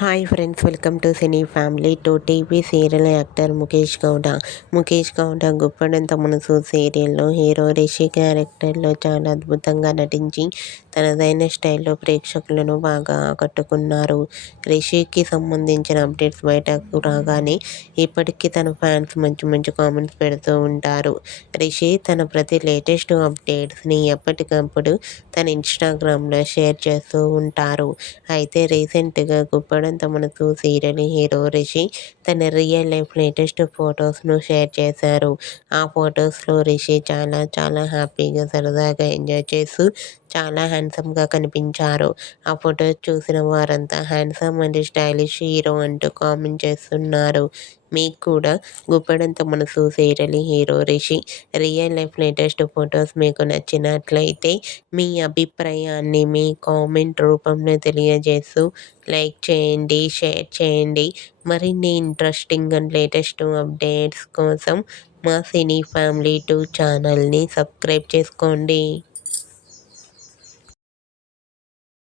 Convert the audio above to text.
Hi friends, welcome to cine family. TV serial actor Mukesh Gowda. Mukesh Gowda Guppedantha Manasu సీరియల్లో hero Rishi క్యారెక్టర్లో చాలా అద్భుతంగా నటించి తనదైన స్టైల్లో ప్రేక్షకులను బాగా ఆకట్టుకున్నారు. రిషికి సంబంధించిన అప్డేట్స్ బయటకు రాగానే ఇప్పటికీ తన ఫ్యాన్స్ మంచి మంచి కామెంట్స్ పెడుతూ ఉంటారు. రిషి తన ప్రతి లేటెస్ట్ అప్డేట్స్ని ఎప్పటికప్పుడు తన ఇన్స్టాగ్రామ్లో షేర్ చేస్తూ ఉంటారు. అయితే రీసెంట్గా గుప్పడంత మనసు సీరియల్ హీరో రిషి తన రియల్ లైఫ్ లేటెస్ట్ ఫొటోస్ను షేర్ చేశారు. ఆ ఫొటోస్లో రిషి చాలా చాలా హ్యాపీగా సరదాగా ఎంజాయ్ చేస్తూ చాలా హ్యాండ్సమ్గా కనిపించారు. ఆ ఫొటోస్ చూసిన వారంతా హ్యాండ్సమ్ అండ్ స్టైలిష్ హీరో అంటూ కామెంట్ చేస్తున్నారు. మీకు కూడా గుప్పడంత మనసు serial hero Rishi real life latest photos మీకు నచ్చినట్లయితే మీ అభిప్రాయాన్ని మీ కామెంట్ రూపంలో తెలియజేస్తూ లైక్ చేయండి, షేర్ చేయండి. మరిన్ని ఇంట్రెస్టింగ్ అండ్ లేటెస్ట్ అప్డేట్స్ కోసం మా సినీ ఫ్యామిలీ 2 ఛానల్ని సబ్స్క్రైబ్ చేసుకోండి.